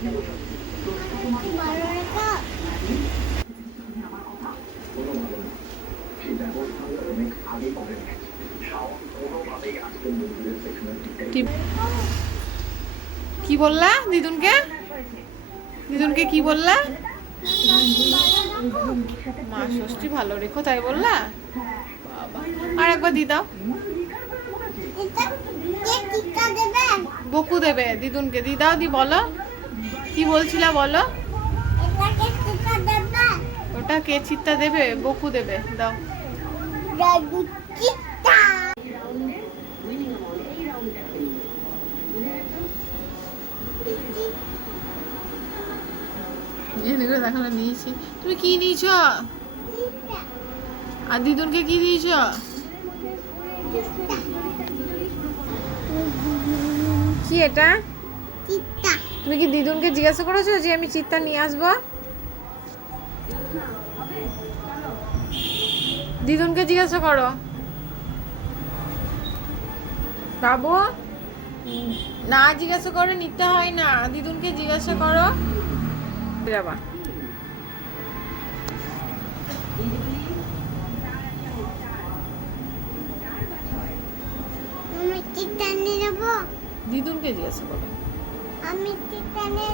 কি বললা দিদুনকে? দিদুনকে কি বললা? মা ষষ্ঠী ভালো রেখো তাই বললা? বাবা, আর একবার দি দাও। বকু দেবে দিদুনকে, দি দাও, দি বলো কি বলছিলা বলো। ওটা কে চিত্তা দেবে? বকু দেবে, দাও। দেখানো নিয়েছি। তুমি কি নিয়েছ? আর দিদুনকে কি দিয়েছ? কি এটা? তুমি কি দিদুনকে জিজ্ঞাসা করেছো যে আমি চিত্তা নিয়ে আসবো? দিদুনকে জিজ্ঞাসা করো। বাবু, না জিজ্ঞাসা করে নিতে হয় না, দিদুনকে জিজ্ঞাসা করো। বাবা, দিদুনকে জিজ্ঞাসা করো। আমি চিত্তা নিয়ে